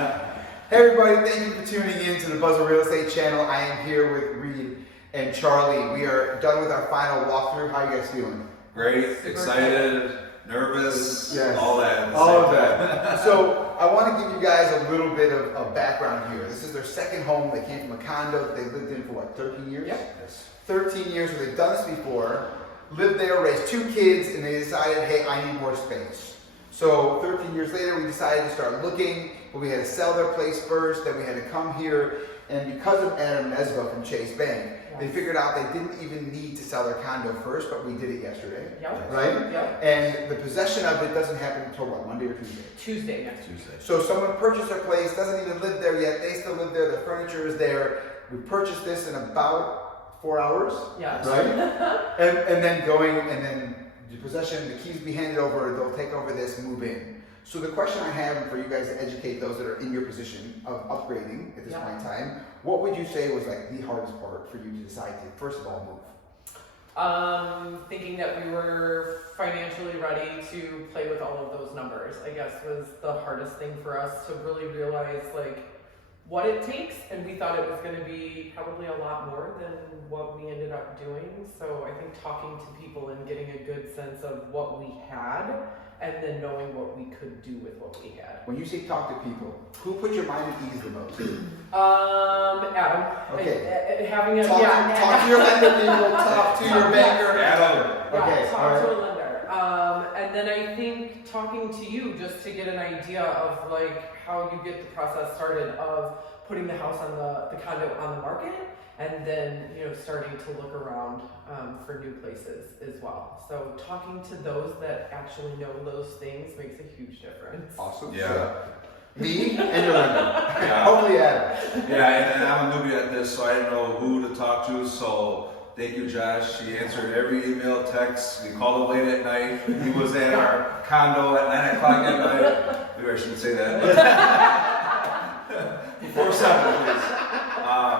Hey everybody, thank you for tuning in to the Buzzer Real Estate channel. I am here with Reed and Charlie. We are done with our final walkthrough. How are you guys feeling? Great, excited, nervous, yes. all that. All of that. So I want to give you guys a little bit of background here. This is their second home. They came from a condo that they lived in for what, 13 years? Yep. Yes. 13 years where they've done this before, lived there, raised 2 kids, and they decided, hey, I need more space. So 13 years later, we decided to start looking, but we had to sell their place first, then we had to come here, and because of Adam Nesba from Chase Bank, they figured out they didn't even need to sell their condo first, but we did it yesterday, right? Yep. And the possession of it doesn't happen until what, Monday or Tuesday? Tuesday, next Tuesday. So someone purchased their place, doesn't even live there yet, they still live there, the furniture is there. We purchased this in about 4 hours, Yeah. right? and then going, and then the possession, the keys be handed over, they'll take over this, move in. So the question I have for you guys to educate those that are in your position of upgrading at this point in time, what would you say was like the hardest part for you to decide to, first of all, move? Thinking that we were financially ready to play with all of those numbers, I guess, was the hardest thing for us to really realize, like, what it takes, and we thought it was going to be probably a lot more than what we ended up doing. So I think talking to people and getting a good sense of what we had, and then knowing what we could do with what we had. When you say talk to people, who put your mind at ease the most? Adam. Okay. Having a talk to your lender people, talk to your banker. Adam. Okay, talk all right. to a lender. And then I think talking to you just to get an idea of like how you get the process started of putting the house on the condo on the market, and then starting to look around for new places as well. So talking to those that actually know those things makes a huge difference. Awesome. Yeah. Me and your lender. Yeah. Hopefully Adam. Yeah, and I'm a newbie at this, so I didn't know who to talk to, so thank you, Josh. He answered every email, text. We called him late at night. He was at our condo at 9 o'clock at night. Maybe I shouldn't say that. Before 7, please.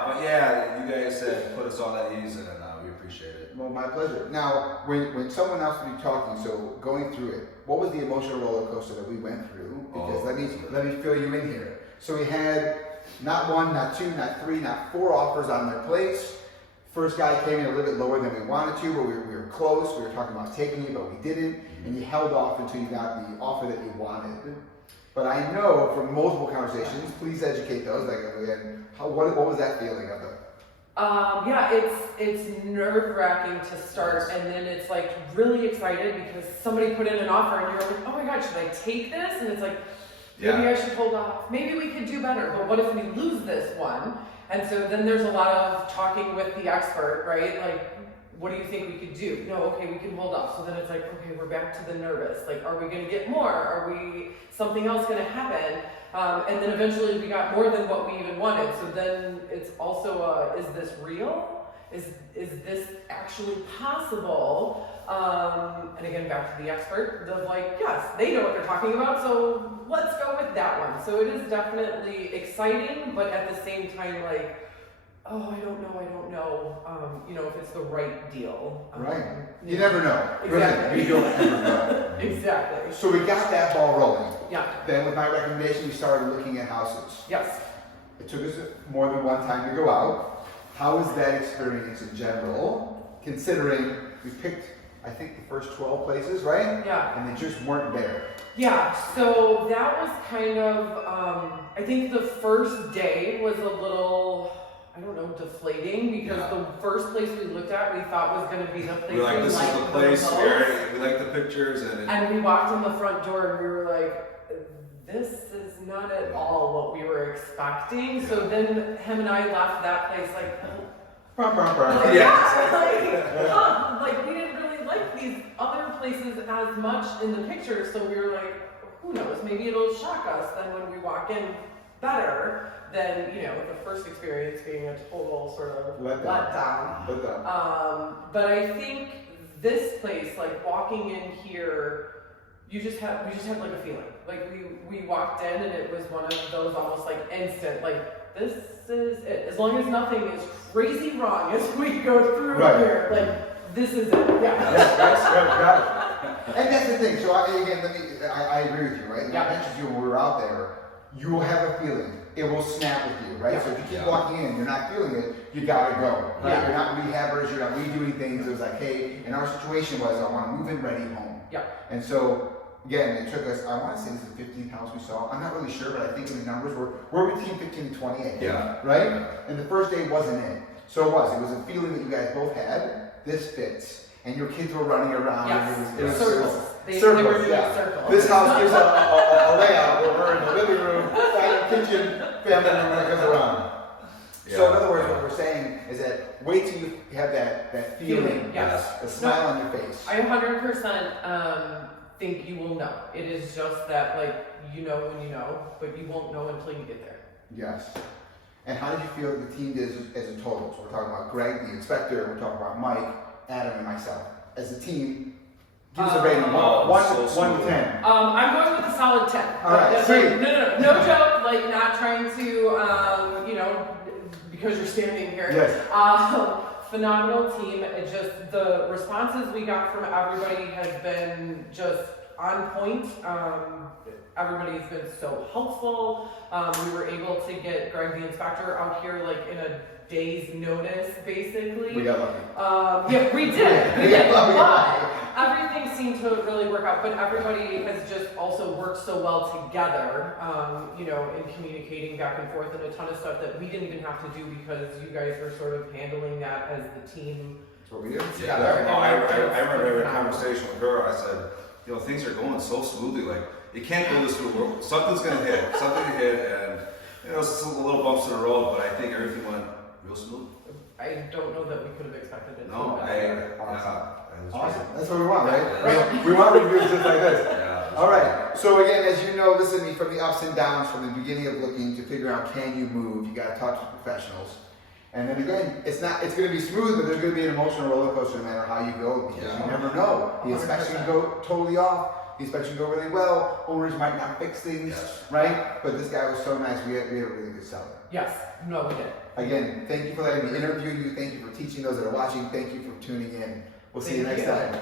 But yeah, you guys said put us all at ease, and we appreciate it. Well, my pleasure. Now, when someone else would be talking, so going through it, what was the emotional roller coaster that we went through? Because let me fill you in here. So we had not 1, not 2, not 3, not 4 offers on their place. First guy came in a little bit lower than we wanted to, but we were close. We were talking about taking it, but we didn't. And you held off until you got the offer that you wanted. But I know from multiple conversations, please educate those. Like, what was that feeling of it? It's nerve-wracking to start, and then it's like really excited because somebody put in an offer, and you're like, oh my God, should I take this? And it's like, maybe I should hold off. Maybe we could do better, but what if we lose this one? And so then there's a lot of talking with the expert, right? Like, what do you think we could do? No, okay, we can hold off. So then it's like, okay, we're back to the nervous. Like, are we going to get more? Are we something else going to happen? And then eventually we got more than what we even wanted. So then it's also, is this real? Is this actually possible? And again, back to the expert, of like, yes, they know what they're talking about, so let's go with that one. So it is definitely exciting, but at the same time, like, oh, I don't know, if it's the right deal. Right. You never know. Exactly. You don't ever know. Exactly. So we got that ball rolling. Yeah. Then with my recommendation, we started looking at houses. Yes. It took us more than one time to go out. How was that experience in general, considering we picked, I think, the first 12 places, right? Yeah. And they just weren't there. Yeah, so that was kind of, I think the first day was a little, I don't know, deflating, because the first place we looked at we thought was going to be the place We're like, this is the place, we like the pictures, and we walked in the front door and we were like, this is not at all what we were expecting. So then him and I left that place like, like we didn't really like these other places as much in the picture, so we were like, who knows, maybe it'll shock us then when we walk in better than, the first experience being a total sort of letdown. But I think this place, like walking in here, we just had like a feeling. Like we walked in and it was one of those almost like instant, like this is it. As long as nothing is crazy wrong as we go through here, like this is it. Yeah. That's got it. And that's the thing. So I agree with you, right? I mentioned to you when we were out there. you will have a feeling. It will snap with you, right? Yeah. So if you keep walking in, you're not feeling it, you gotta go, right? Yeah. You're not rehabbers, you're not redoing things. It was like, hey, and our situation was, I want to move in ready home. Yeah. And so, again, it took us, I want to say this is the 15th house we saw. I'm not really sure, but I think in the numbers, we're between 15 and 20, I think, Yeah. right? And the first day wasn't it. So it was a feeling that you guys both had, this fits. And your kids were running around. Yes. And it was Circles. They circles, were doing yeah. circles. This house gives a layout where we're in the living room, dining, kitchen, family room that goes around. So in other words, what we're saying is that wait till you have that feeling, Yes. a smile on your face. I 100% think you will know. It is just that, like, you know when you know, but you won't know until you get there. Yes. And how did you feel the team did as a total? So we're talking about Greg, the inspector, we're talking about Mike, Adam, and myself. As a team, give us a rating, one to 10. I'm going with a solid 10. All right, That's sweet. like, no joke, like not trying to, you know, because you're standing here. Yes. Phenomenal team. It just, the responses we got from everybody has been just on point. Everybody's been so helpful. We were able to get Greg the inspector out here like in a day's notice, basically. We got lucky. Yeah, we did. We did. But everything seemed to really work out. But everybody has just also worked so well together, you know, in communicating back and forth and a ton of stuff that we didn't even have to do because you guys were sort of handling that as the team. That's what we do. Yeah. Oh, I remember every conversation with her. I said, you know, things are going so smoothly. Like, you can't go this way. Something's gonna hit. Something hit, and you know, some little bumps in the road. But I think everything went real smooth. I don't know that we could have expected it. No, Awesome. That's what we want, right? We want reviews just like this. Yeah. All right. So again, as you know, listen to me, from the ups and downs, from the beginning of looking to figure out can you move, you got to talk to professionals. And then again, it's going to be smooth, but there's going to be an emotional roller coaster no matter how you go, because you never know. The inspection can go totally off. The inspection can go really well. Owners might not fix things, right? But this guy was so nice. We had a really good seller. Yes. No, we did. Again, thank you for letting me interview you. Thank you for teaching those that are watching. Thank you for tuning in. We'll see you next time.